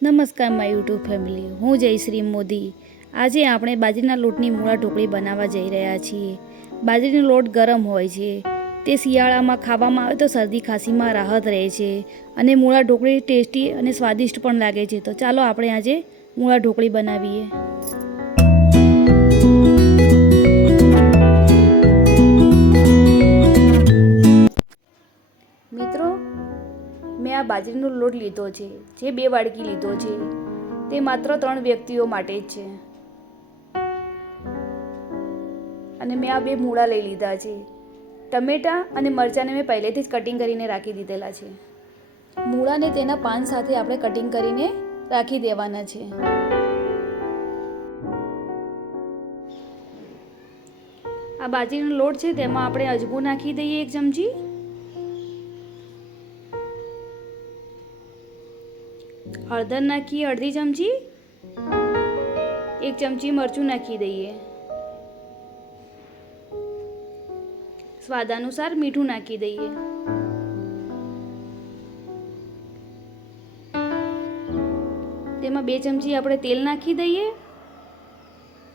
નમસ્કાર my YouTube family, હું જયશ્રી મોદી। આજે આપણે બાજરીના લોટની મૂળા ઢોકળી બનાવવા જઈ રહ્યા છીએ। બાજરીનો લોટ ગરમ હોય છે, તે શિયાળામાં ખાવામાં આવે તો શરદી ખાંસીમાં રાહત રહે છે અને મૂળા ઢોકળી ટેસ્ટી અને સ્વાદિષ્ટ પણ લાગે છે। તો ચાલો આપણે આજે મૂળા ઢોકળી બનાવીએ। મિત્રો, મેં આ બાજરીનો લોટ લીધો છે, જે 2 વાડકી લીધો છે। તે માત્ર 3 વ્યક્તિઓ માટે જ છે અને મેં આ 2 મૂળા લઈ લીધા છે। ટમેટાં અને મરચાંને મેં પહેલેથી જ કટિંગ કરીને રાખી દીધેલા છે। મૂળાને તેના પાન સાથે આપણે કટિંગ કરીને રાખી દેવાના છે। આ બાજરીનો લોટ છે, તેમાં આપણે અજમો નાખી દઈએ 1 ચમચી, હળદર નાખીએ અડધી ચમચી, 1 ચમચી મરચું નાખી દઈએ, સ્વાદ અનુસાર મીઠું નાખી દઈએ। તેમાં 2 ચમચી આપણે તેલ નાખી દઈએ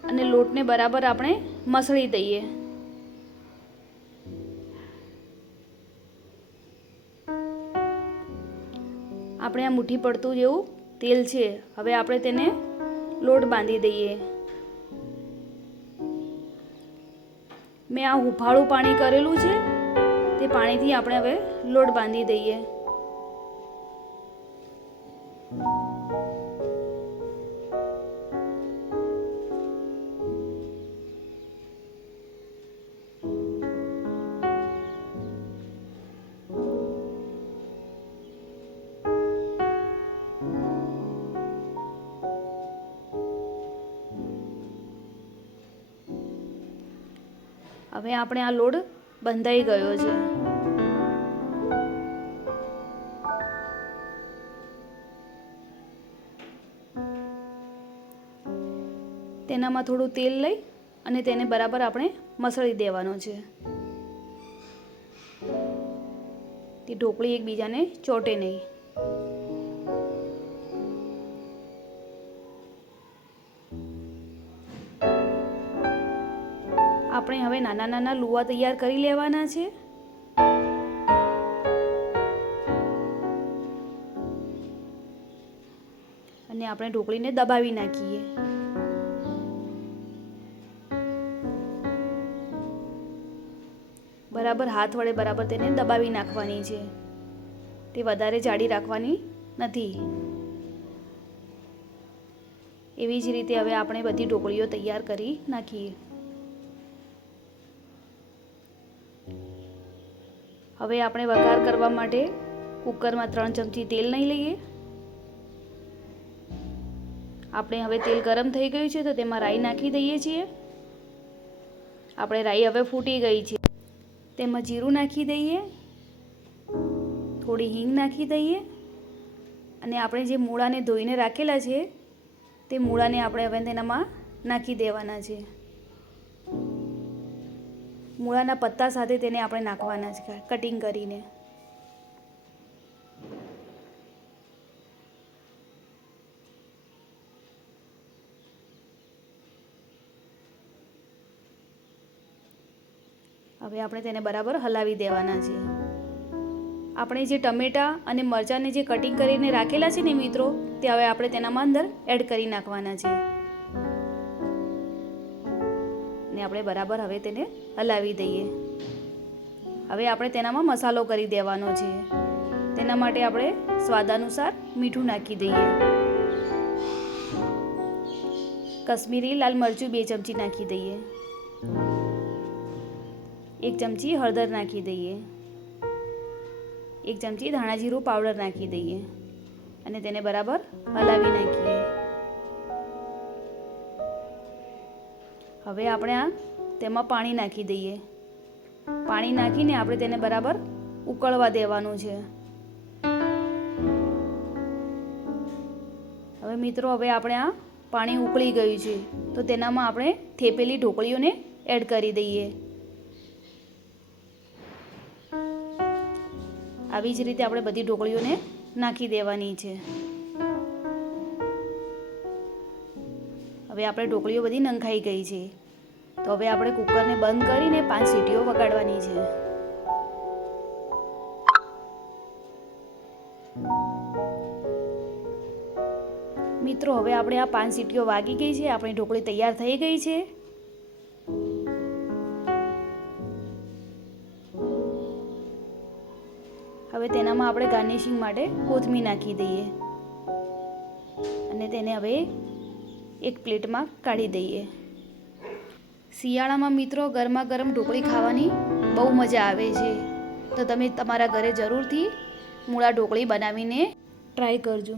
અને લોટને બરાબર આપણે મસળી દઈએ। આપણે આ મુઠ્ઠી પડતું જેવું તેલ છે, હવે આપણે તેને લોટ બાંધી દઈએ। મેં આ હુંફાળું પાણી કરેલું છે, તે પાણીથી આપણે હવે લોટ બાંધી દઈએ। હવે આપણે આ લોટ બંધાઈ ગયો છે। તેનામાં થોડું તેલ લઈ અને તેને બરાબર આપણે મસળી દેવાનો છે, તે ઢોકળી એકબીજાને ચોંટે નહીં। આપણે હવે નાના નાના લુવા તૈયાર કરી લેવાના છે। અને આપણે ઢોકળીને દબાવી નાખીએ। બરાબર હાથ વડે બરાબર તેને દબાવી નાખવાની છે, તે વધારે જાડી રાખવાની નથી। એવી જ રીતે હવે આપણે બધી ઢોકળીઓ તૈયાર કરી નાખીએ। હવે આપણે વઘાર કરવા માટે કુકરમાં 3 ચમચી તેલ લઈ લઈએ। આપણે હવે તેલ ગરમ થઈ ગયું છે, તો તેમાં રાઈ નાખી દઈએ છીએ। આપણે રાઈ હવે ફૂટી ગઈ છે, તેમાં જીરું નાખી દઈએ, થોડી હિંગ નાખી દઈએ અને આપણે જે મૂળાને ધોઈને રાખેલા છે, તે મૂળાને આપણે હવે તેનામાં નાખી દેવાના છે। મૂળાના પત્તા સાથે તેને આપણે નાખવાના છે કટિંગ કરીને। હવે આપણે તેને બરાબર હલાવી દેવાના છે। આપણે જે ટમેટાં અને મરચાંને જે કટિંગ કરીને રાખેલા છે ને મિત્રો, તે હવે આપણે તેનામાં અંદર એડ કરી નાખવાના છે અને આપણે બરાબર હવે તેને હલાવી દઈએ। હવે આપણે તેનામાં મસાલો કરી દેવાનો છે, તેના માટે આપણે સ્વાદ અનુસાર મીઠું નાખી દઈએ, કશ્મીરી લાલ મરચું 2 ચમચી નાખી દઈએ, 1 ચમચી હળદર નાખી દઈએ, 1 ચમચી ધાણા જીરું પાવડર નાખી દઈએ અને તેને બરાબર હલાવી નાખીએ। હવે આપણે તેમાં પાણી નાખી દઈએ। પાણી નાખીને આપણે તેને બરાબર ઉકળવા દેવાનું છે। હવે મિત્રો, હવે આપણે આ પાણી ઉકળી ગયું છે, તો તેનામાં આપણે થેપેલી ઢોકળીઓને એડ કરી દઈએ। આવી જ રીતે આપણે બધી ઢોકળીઓને નાખી દેવાની છે। હવે આપણે ઢોકળીઓ બધી નંખાઈ ગઈ છે, તો હવે આપણે કુકરને બંધ કરીને 5 સીટીઓ વગાડવાની છે. મિત્રો હવે આપણે આ 5 સીટીઓ વાગી ગઈ છે, આપણી ઢોકળી તૈયાર થઈ ગઈ છે. હવે તેનામાં આપણે ગાર્નિશિંગ માટે કોથમીર નાખી દઈએ અને તેને હવે એક પ્લેટમાં કાઢી દઈએ. શિયાળામાં મિત્રો ગરમા ગરમ ઢોકળી ખાવાની બહુ મજા આવે છે, તો તમે તમારા ઘરે જરૂરથી મૂળા ઢોકળી બનાવીને ટ્રાય કરજો.